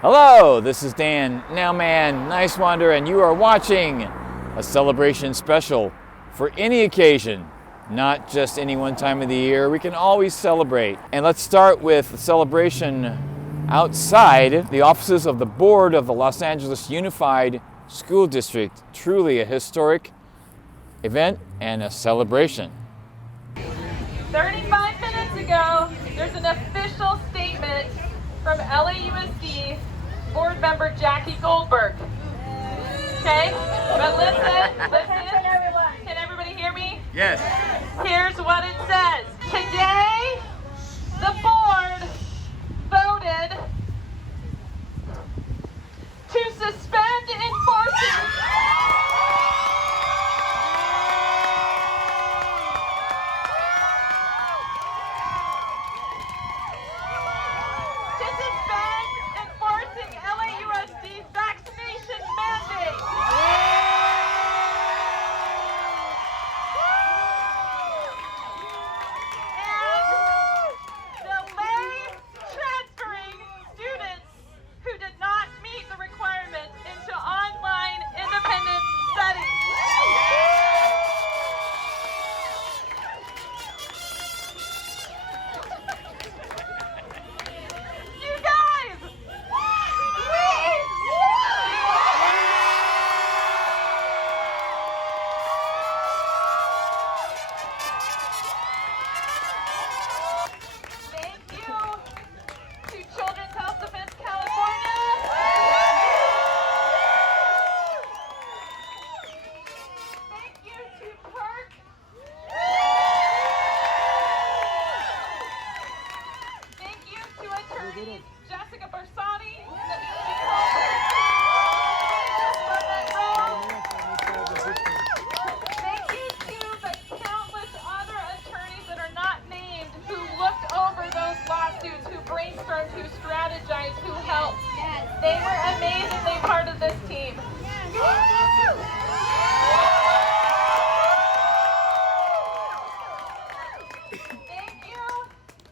Hello, this is Nowman, Niswander, and you are watching a celebration special for any occasion, not just any one time of the year. We can always celebrate. And let's start with a celebration outside the offices of the board of the Los Angeles Unified School District. Truly a historic event and a celebration. 35 minutes ago, there's an official statement from LAUSD board member Jackie Goldberg. Okay? But listen. Can everybody hear me? Yes. Here's what it says. Today, the board voted to suspend enforcing LAUSD's vaccination mandate. And delay transferring students who did not meet the requirement into online independent study. You guys! Thank you to Children's Health Defense California. Thank you to PERC. Thank you to attorneys Jessica Bersani, Nicole Pearson. Thank you to the countless other attorneys that are not named who looked over those lawsuits, who brainstormed, who strategized, who helped. They were amazingly part of this team. Thank you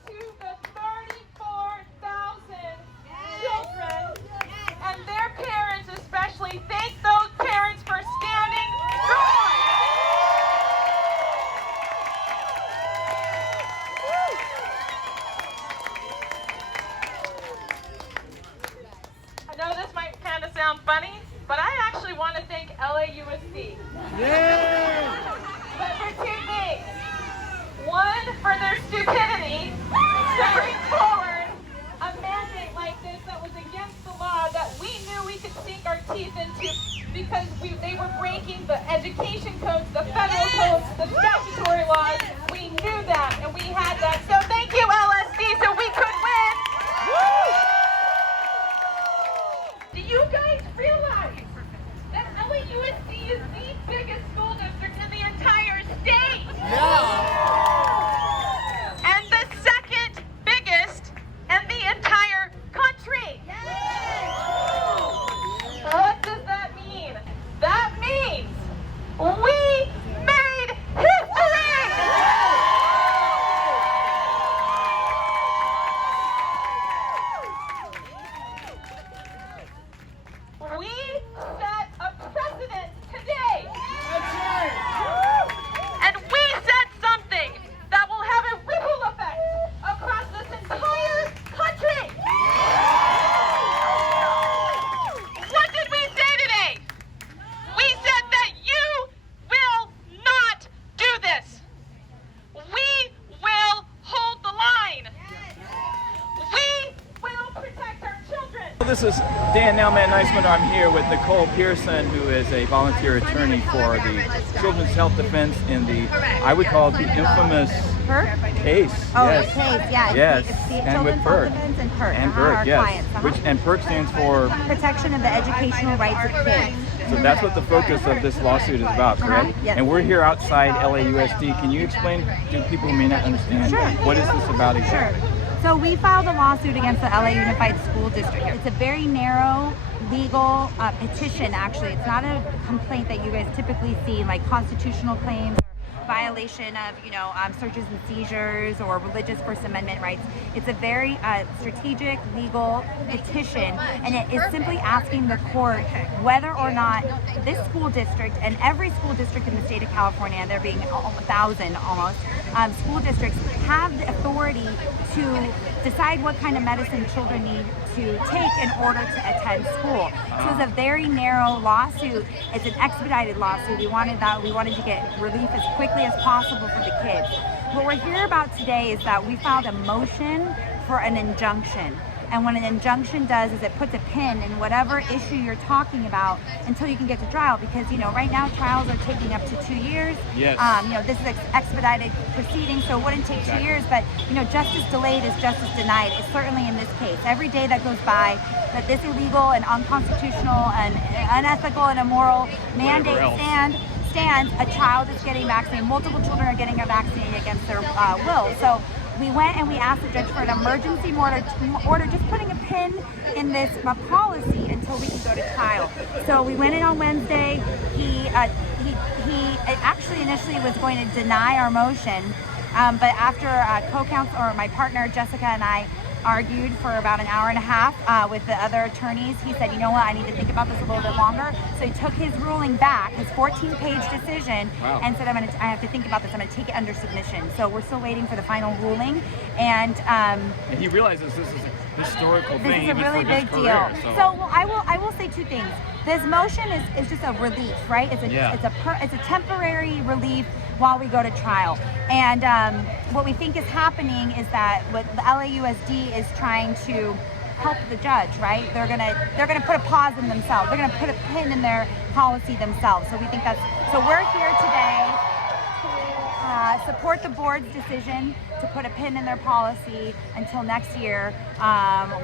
to the 34,000 children and their parents especially. Thank those parents for standing strong. I know this might kind of sound funny, but I actually want to thank LAUSD. But for two things. One, for their stupidity to bring forward a mandate like this that was against the law that we knew we could sink our teeth into because they were breaking the education codes, the federal codes, the statutory laws. We knew that and we had that. So thank you, LSD, so we could win. Do you guys realize that LAUSD is the biggest school district in the entire state? And the second biggest in the entire country. What does that mean? That means we made history! We set a precedent today. And we said something that will have a ripple effect across this entire country. What did we say today? We said that you will not do this. We will hold the line. We will protect our children. This is Nowman, Niswander. I'm here with Nicole Pearson, who is a volunteer attorney for the Children's Health Defense in the, I would call it the infamous case. Oh, Yes. the case, yeah. Yes. It's the And with Children's Health PERC. Defense and PERC. And our PERC, yes. clients. And PERC stands for, Protection of the Educational Rights of Kids. so that's what the focus of this lawsuit is about, correct? Yes. And we're here outside LAUSD. Can you explain to people who may not understand, Sure. what is this about exactly? Sure. So we filed a lawsuit against the LA Unified School District. It's a very narrow legal petition, actually. It's not a complaint that you guys typically see, like constitutional claims or violation of, searches and seizures or religious First Amendment rights. It's a very strategic legal petition, and it is simply asking the court whether or not this school district and every school district in the state of California, there being 1,000 almost, school districts have the authority to decide what kind of medicine children need to take in order to attend school. So it's a very narrow lawsuit. It's an expedited lawsuit. We wanted to get relief as quickly as possible for the kids. What we're here about today is that we filed a motion for an injunction. And what an injunction does is it puts a pin in whatever issue you're talking about until you can get to trial. Because, right now trials are taking up to 2 years. Yes. This is expedited proceeding, so it wouldn't take 2 years. But, justice delayed is justice denied. It's certainly in this case. Every day that goes by that this illegal and unconstitutional and unethical and immoral mandate stands, a child is getting vaccinated. Multiple children are getting vaccinated against their will. So we went and we asked the judge for an emergency order, just putting a pin in this policy until we can go to trial. So we went in on Wednesday. He actually initially was going to deny our motion, but after co-counsel or my partner Jessica and I argued for about an hour and a half with the other attorneys, he said, I need to think about this a little bit longer. So he took his ruling back, his 14-page decision, and said, I have to think about this. I'm going to take it under submission. So we're still waiting for the final ruling. And he realizes this is a historical thing. This is a really big deal. So I will say two things. This motion is just a relief, right? It's a temporary relief while we go to trial. And what we think is happening is that what the LAUSD is trying to help the judge, right? They're gonna put a pause in themselves. They're gonna put a pin in their policy themselves. So we think so we're here today to support the board's decision to put a pin in their policy until next year.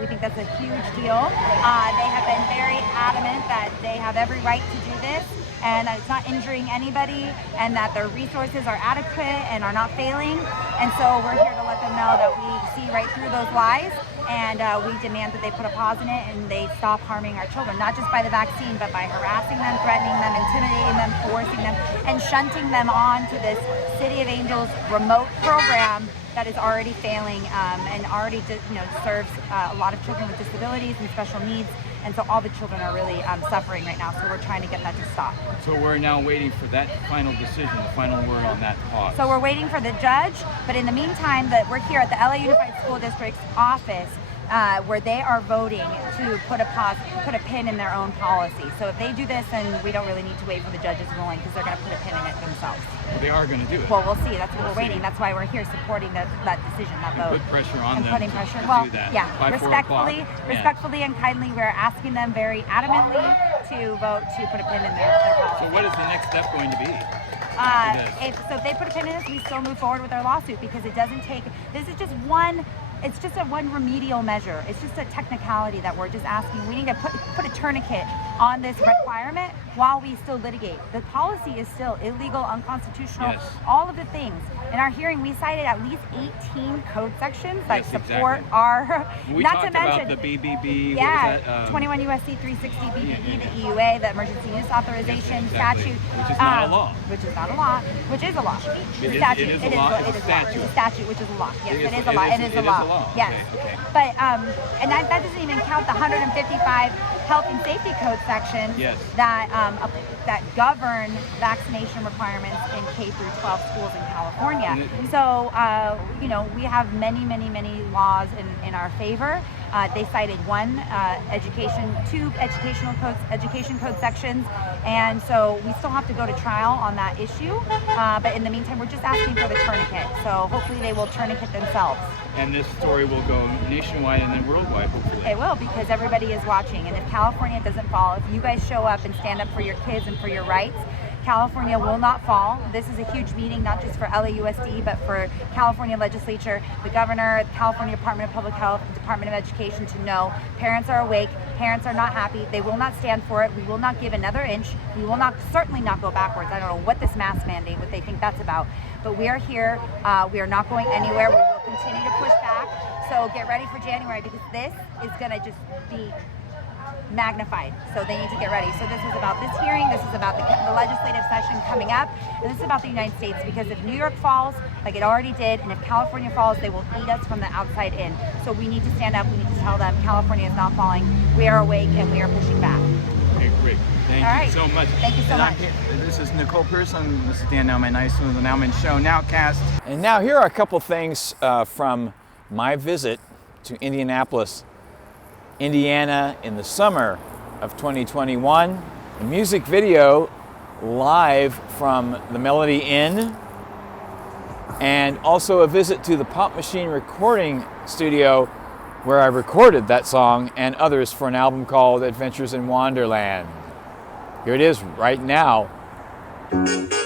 We think that's a huge deal. They have been very adamant that they have every right to do this, and that it's not injuring anybody, and that their resources are adequate and are not failing. And so we're here to let them know that we see right through those lies, and we demand that they put a pause in it and they stop harming our children, not just by the vaccine, but by harassing them, threatening them, intimidating them, coercing them, and shunting them on to this City of Angels remote program that is already failing and already serves a lot of children with disabilities and special needs. And so all the children are really suffering right now. So we're trying to get that to stop. So we're now waiting for that final decision, the final word on that pause. So we're waiting for the judge. But in the meantime, we're here at the LA Unified School District's office where they are voting to put a pin in their own policy. So if they do this, then we don't really need to wait for the judge's ruling because they're going to put a pin in it themselves. Well, they are going to do it. Well, we'll see. That's what we're waiting. That's why we're here supporting that decision, that vote. Put pressure on them. Putting pressure. To do that. Yeah. By Respectfully and kindly, we're asking them very adamantly to vote to put a pin in their policy. So what is the next step going to be? If they put a pin in this, we still move forward with our lawsuit because it doesn't take. This is just one. It's just one remedial measure. It's just a technicality that we're just asking. We need to put a tourniquet on this requirement while we still litigate. The policy is still illegal, unconstitutional, all of the things. In our hearing, we cited at least 18 code sections that support our. We not talked to mention about the BBB. Yeah, what was that? 21 USC 360 BBB, the EUA, the emergency use authorization statute, which is not a law. Which is not a law. Which is a law. It is a law. It's a statute. It's a statute, which is a law. Yes, it is a law. It is a law. Yes. Okay. But and that doesn't even count the 155 health and safety code sections that govern vaccination requirements in K through 12 schools in California. So we have many laws in our favor. They cited two education code sections, and so we still have to go to trial on that issue. But in the meantime, we're just asking for the tourniquet. So hopefully they will tourniquet themselves. And this story will go nationwide and then worldwide, hopefully. It will, because everybody is watching. And if California doesn't fall, if you guys show up and stand up for your kids and for your rights, California will not fall. This is a huge meeting, not just for LAUSD, but for California legislature, the governor, the California Department of Public Health, the Department of Education to know parents are awake, parents are not happy, they will not stand for it, we will not give another inch, we will certainly not go backwards. I don't know what this mask mandate, what they think that's about, but we are here, we are not going anywhere, we will continue to push back, so get ready for January, because this is gonna just be magnified. So they need to get ready. So this is about this hearing. This is about the legislative session coming up. And this is about the United States, because if New York falls, like it already did, and if California falls, they will eat us from the outside in. So we need to stand up. We need to tell them California is not falling. We are awake and we are pushing back. Okay, great. Thank you so much. Thank you so much. This is Nicole Pearson. This is Dan Nowman, nice with the Nowman Show Nowcast. And now here are a couple things from my visit to Indianapolis, Indiana in the summer of 2021. A music video live from the Melody Inn, and also a visit to the Pop Machine recording studio where I recorded that song and others for an album called Adventures in Wanderland. Here it is right now. Thank you.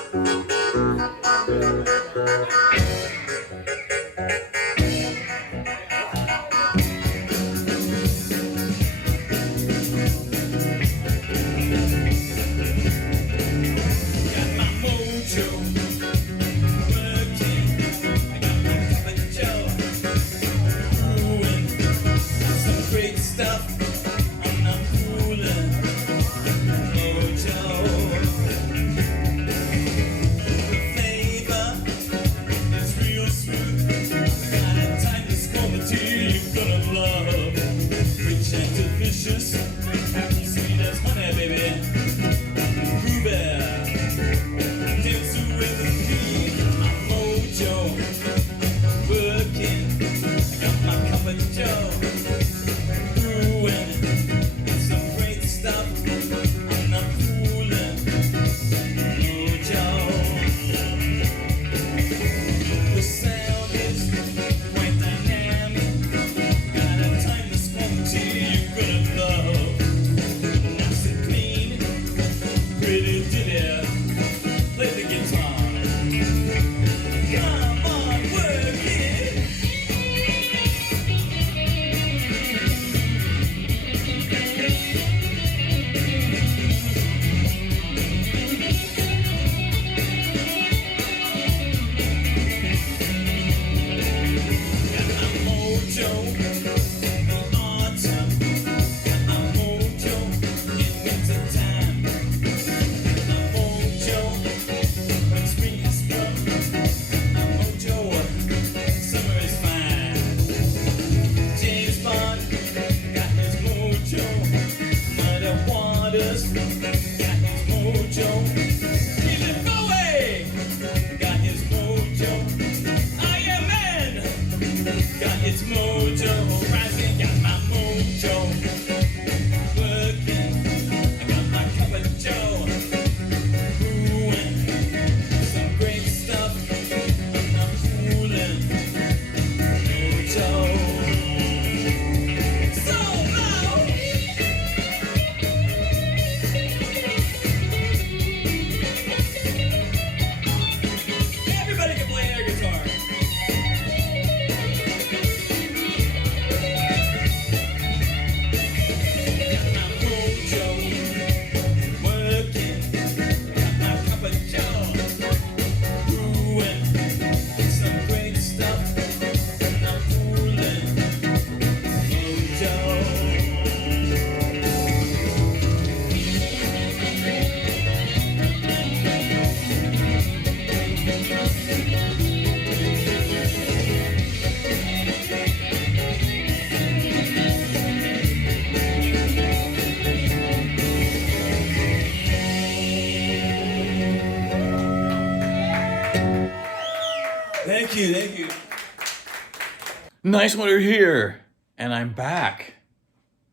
Niswander here, and I'm back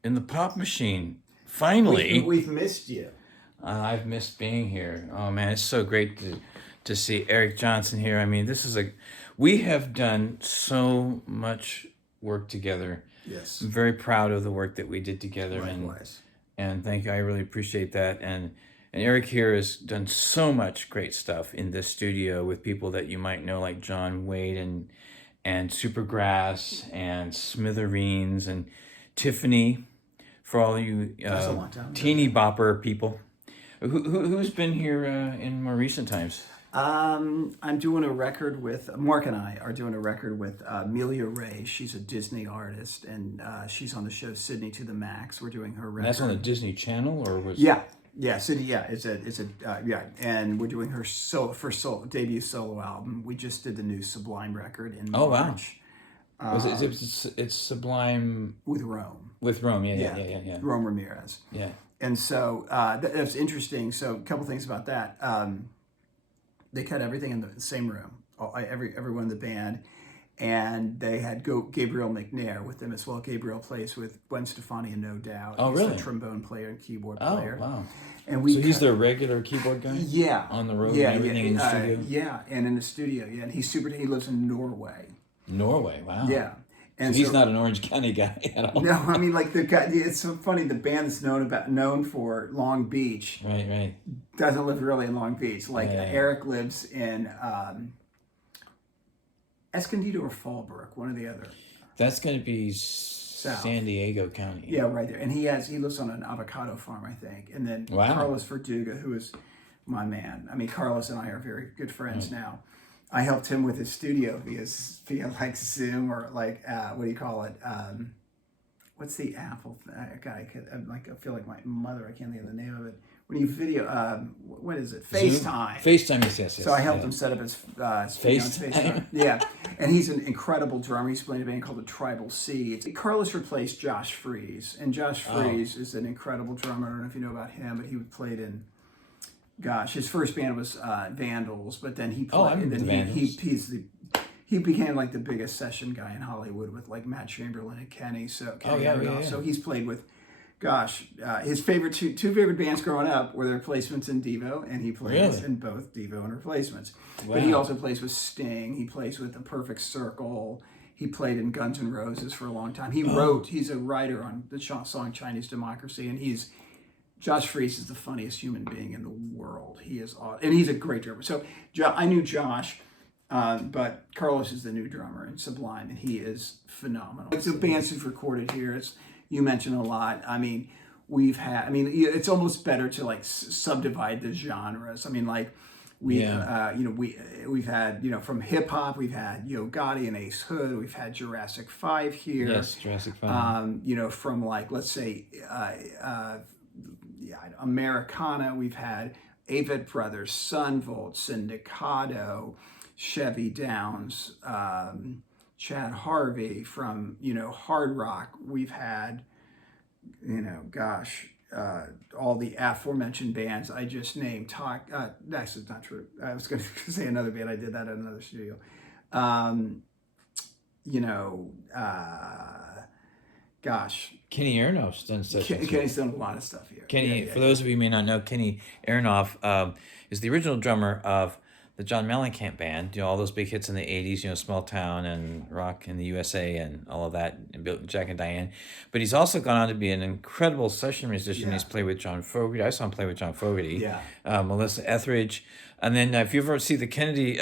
in the Pop Machine. Finally. We've missed you. I've missed being here. Oh man, it's so great to see Eric Johnson here. I mean, we have done so much work together. Yes. I'm very proud of the work that we did together. Likewise. And thank you. I really appreciate that. And Eric here has done so much great stuff in this studio with people that you might know, like John Wade and Supergrass and Smithereens and Tiffany, for all you teeny bopper people. Who's been here in more recent times? I'm doing a record with Mark and I are doing a record with Amelia Ray. She's a Disney artist, and she's on the show Sydney to the Max. We're doing her record. And that's on the Disney Channel, or was? Yeah, Sydney. Yeah, it's a and we're doing her debut solo album. We just did the new Sublime record in March. Oh wow! It's Sublime with Rome. With Rome, yeah. Rome Ramirez. Yeah. And so that's interesting. So a couple things about that. They cut everything in the same room, everyone in the band, and they had Gabriel McNair with them as well. Gabriel plays with Gwen Stefani and No Doubt. Oh, He's really? the trombone player and keyboard player. Oh, wow. And so he's their regular keyboard guy? Yeah. On the road and everything in the studio? Yeah, and in the studio, yeah. And he lives in Norway. Norway, wow. Yeah. And so he's not an Orange County guy at all. No, I mean, like the guy. It's so funny. The band that's known for Long Beach, right, doesn't live really in Long Beach. Like Eric lives in Escondido or Fallbrook, one or the other. That's going to be San Diego County. Yeah, right there. And he lives on an avocado farm, I think. And then Carlos Verduga, who is my man. I mean, Carlos and I are very good friends now. I helped him with his studio via like Zoom or like what do you call it? What's the Apple? I feel like my mother. I can't think of the name of it. When you video, what is it? FaceTime. FaceTime, yes. So I helped him set up his FaceTime. Yeah, and he's an incredible drummer. He's playing a band called the Tribal Seeds. Carlos replaced Josh Freese, and Josh Freese is an incredible drummer. I don't know if you know about him, but he played in. Gosh, his first band was Vandals, but then he played. And then he became like the biggest session guy in Hollywood with like Matt Chamberlain and Kenny. So So he's played with, his favorite two favorite bands growing up were the Replacements and Devo, and he plays in both Devo and Replacements. Wow. But he also plays with Sting. He plays with The Perfect Circle. He played in Guns N' Roses for a long time. He's a writer on the song Chinese Democracy, and Josh Freese is the funniest human being in the world. He is awesome. And he's a great drummer. So I knew Josh, but Carlos is the new drummer in Sublime, and he is phenomenal. It's a band who've recorded here. You mentioned a lot. I mean, it's almost better to like subdivide the genres. I mean, like we've had, from hip hop, we've had Yo Gotti and Ace Hood. We've had Jurassic 5 here. Yes, Jurassic 5. From like, let's say, Americana, we've had Avett Brothers, Sunvolt, Syndicato, Chevy Downs, Chad Harvey. From hard rock, we've had all the aforementioned bands I just named. That's not true. I was going to say another band. I did that at another studio. Kenny Aronoff's done sessions. Kenny's done a lot of stuff here. Kenny, for those of you who may not know, Kenny Aronoff is the original drummer of the John Mellencamp band. All those big hits in the 80s, Small Town and Rock in the USA and all of that, and Jack and Diane. But he's also gone on to be an incredible session musician. Yeah. He's played with John Fogerty. I saw him play with John Fogerty. Yeah. Melissa Etheridge. And then if you ever see the Kennedy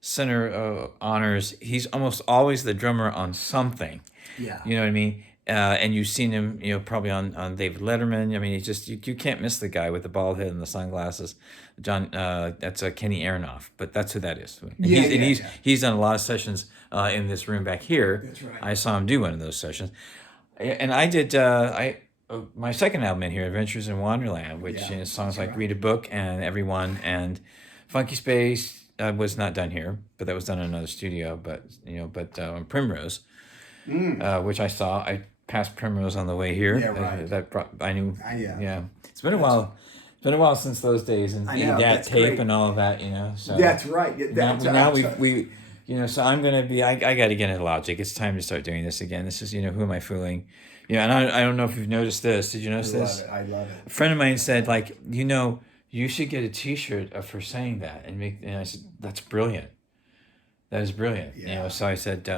Center honors, he's almost always the drummer on something. Yeah. You know what I mean? And you've seen him, probably on David Letterman. I mean, he's just, you can't miss the guy with the bald head and the sunglasses. John, that's Kenny Aronoff, but that's who that is. And he's done a lot of sessions in this room back here. That's right. I saw him do one of those sessions. And I did, my second album in here, Adventures in Wanderland, which is songs like Read a Book and Everyone and Funky Space was not done here, but that was done in another studio. But Primrose, which I saw, I passed Primrose on the way here. Yeah, right. I knew. It's been a while. It's been a while since those days and that tape great. And all of that. So that's right. Now we so I'm gonna be. I got to get into Logic. It's time to start doing this again. This is who am I fooling? And I don't know if you've noticed this. Did you notice this? I love it. A friend of mine said you should get a T-shirt for saying that and make. And I said that's brilliant. That is brilliant. Yeah. So I said.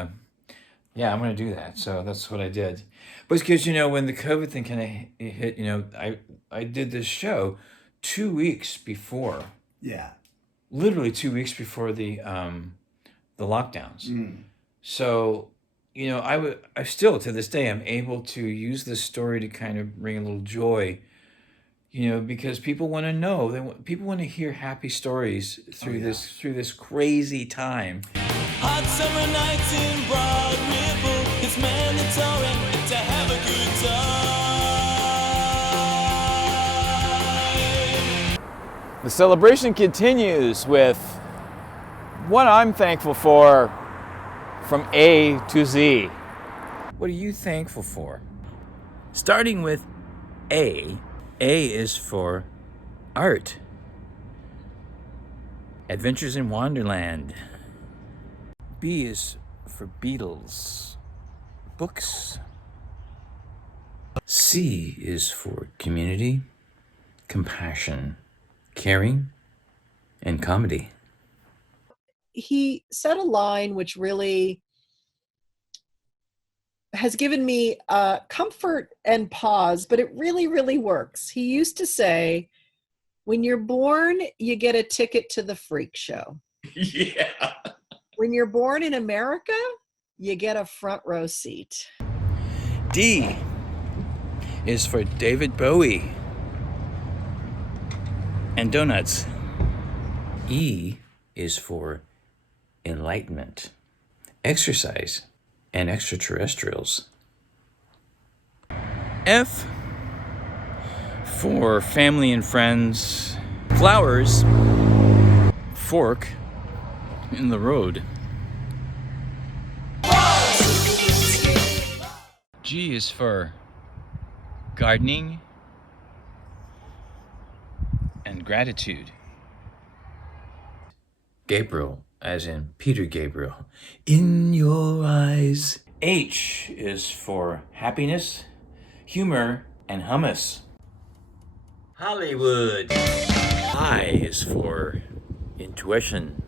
I'm going to do that. So that's what I did. But it's because, when the COVID thing kind of hit, I did this show 2 weeks before. Yeah. Literally 2 weeks before the lockdowns. Mm. So, I still, to this day, I'm able to use this story to kind of bring a little joy, You know, because people want to know. People want to hear happy stories through this crazy time. Hot summer nights in Broad Ripple, it's mandatory to have a good time. The celebration continues with what I'm thankful for from A to Z. What are you thankful for? Starting with A. A is for art. Adventures in Wanderland. B is for Beatles. Books. C is for community, compassion, caring, and comedy. He said a line which really has given me comfort and pause, but it really, really works. He used to say, when you're born, you get a ticket to the freak show. Yeah. When you're born in America, you get a front row seat. D is for David Bowie and donuts. E is for enlightenment, exercise, and extraterrestrials. F for family and friends, flowers, fork in the road. G is for gardening and gratitude. Gabriel, as in Peter Gabriel, in your eyes. H is for happiness, humor, and hummus. Hollywood. I is for intuition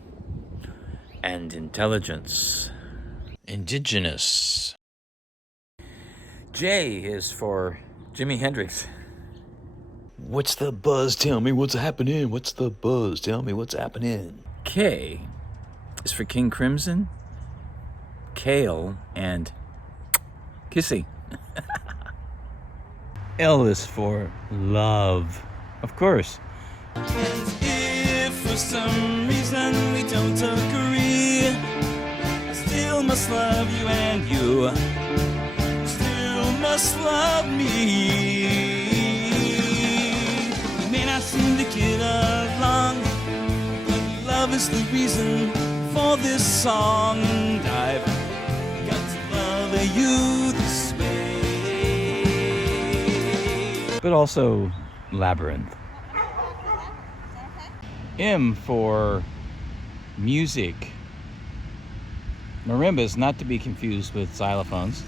and intelligence. Indigenous. J is for Jimi Hendrix. What's the buzz? Tell me what's happening. What's the buzz? Tell me what's happening. K is for King Crimson, Kale, and Kissy. L is for love, of course. And if for some reason we don't agree, I still must love you and you still must love me. We may not seem to get along, but love is the reason for this song, and I've got to love you this way. But also labyrinth. M for music. Marimbas, not to be confused with xylophones.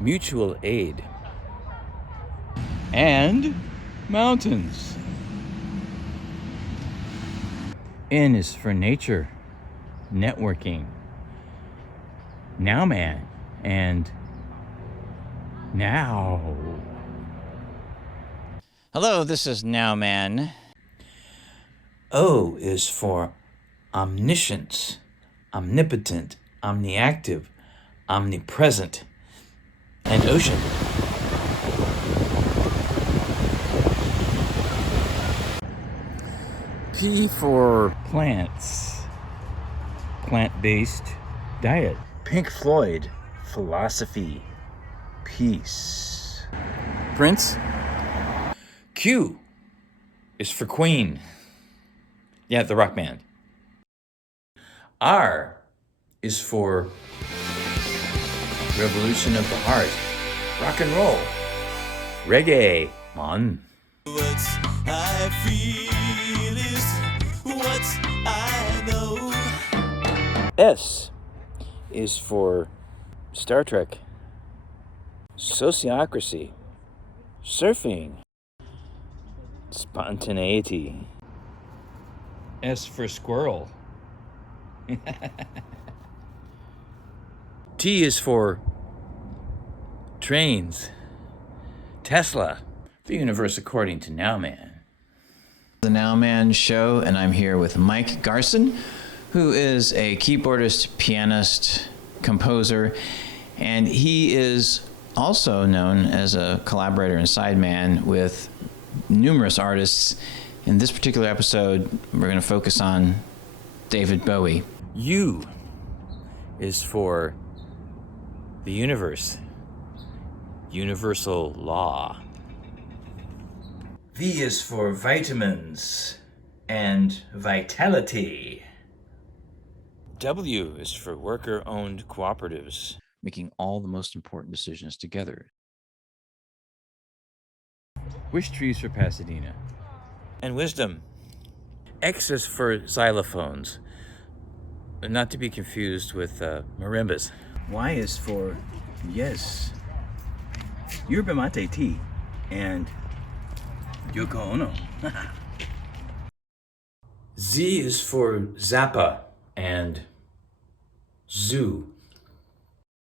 Mutual aid. And mountains. N is for nature, networking, Nowman, and now. Hello, this is Nowman. O is for omniscience, omnipotent, omniactive, omnipresent, and ocean. P for plants, plant-based diet. Pink Floyd, philosophy, peace. Prince. Q is for Queen. Yeah, the rock band. R is for revolution of the heart, rock and roll, reggae, man. What I feel is what I know. S is for Star Trek, sociocracy, surfing, spontaneity. S for squirrel. T is for trains, Tesla, the universe according to Nowman. The Nowman Show, and I'm here with Mike Garson, who is a keyboardist, pianist, composer, and he is also known as a collaborator and sideman with numerous artists. In this particular episode, we're going to focus on David Bowie. U is for the universe, universal law. V is for vitamins and vitality. W is for worker-owned cooperatives, Making all the most important decisions together. Wish trees for Pasadena. And wisdom. X is for xylophones, not to be confused with marimbas. Y is for yes. Yerba mate tea and Yoko Ono. Z is for Zappa and zoo.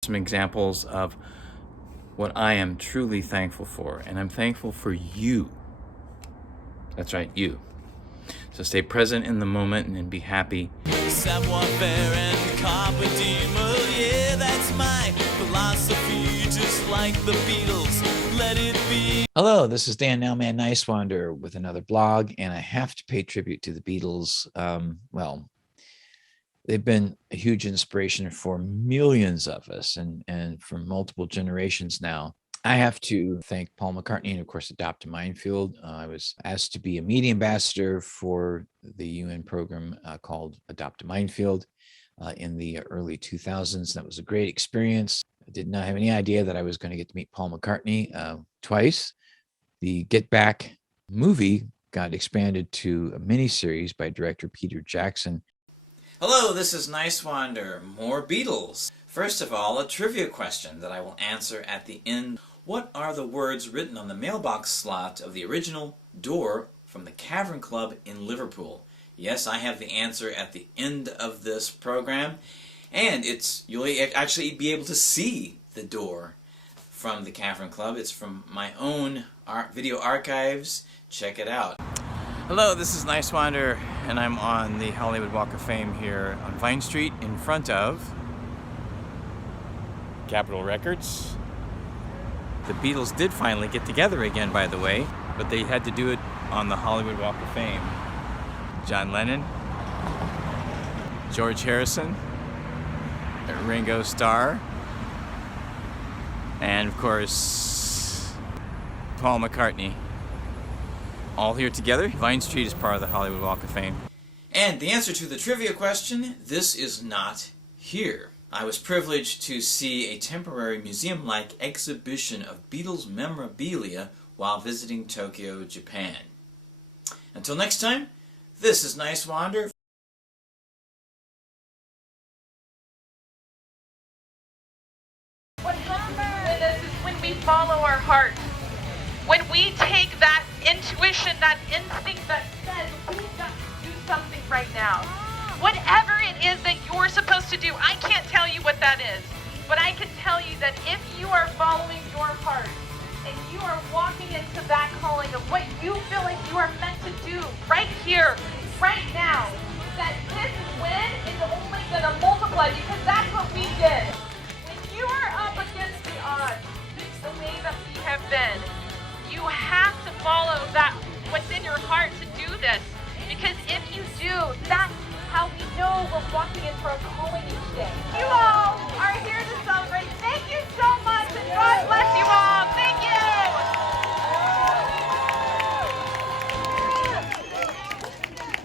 Some examples of what I am truly thankful for, and I'm thankful for you. That's right, you. So stay present in the moment and be happy. Savoir-faire and carpe diem, yeah, that's my philosophy, just like the Beatles, let it be. Hello, this is Daniel Niswander with another blog, and I have to pay tribute to the Beatles. They've been a huge inspiration for millions of us and for multiple generations now. I have to thank Paul McCartney and, of course, Adopt a Minefield. I was asked to be a media ambassador for the UN program called Adopt a Minefield in the early 2000s. That was a great experience. I did not have any idea that I was going to get to meet Paul McCartney twice. The Get Back movie got expanded to a miniseries by director Peter Jackson. Hello, this is Niswander. More Beatles. First of all, a trivia question that I will answer at the end. What are the words written on the mailbox slot of the original door from the Cavern Club in Liverpool? Yes, I have the answer at the end of this program. And you'll actually be able to see the door from the Cavern Club. It's from my own video archives. Check it out. Hello, this is Niswander, and I'm on the Hollywood Walk of Fame here on Vine Street in front of Capitol Records. The Beatles did finally get together again, by the way, but they had to do it on the Hollywood Walk of Fame. John Lennon, George Harrison, Ringo Starr, and of course, Paul McCartney. All here together. Vine Street is part of the Hollywood Walk of Fame. And the answer to the trivia question, this is not here. I was privileged to see a temporary museum-like exhibition of Beatles memorabilia while visiting Tokyo, Japan. Until next time, this is Niswander. What happens is when we follow our heart, when we take that intuition, that instinct that says, we've got to do something right now. Whatever it is that you're supposed to do, I can't tell you what that is, but I can tell you that if you are following your heart and you are walking into that calling of what you feel like you are meant to do right here, right now, that this is when it's only going to multiply, because that's what we did. When you are up against the odds, the way that we have been, you have to follow that, what's in your heart to do this. Because if you do, that's how we know we're walking into our calling each day. You are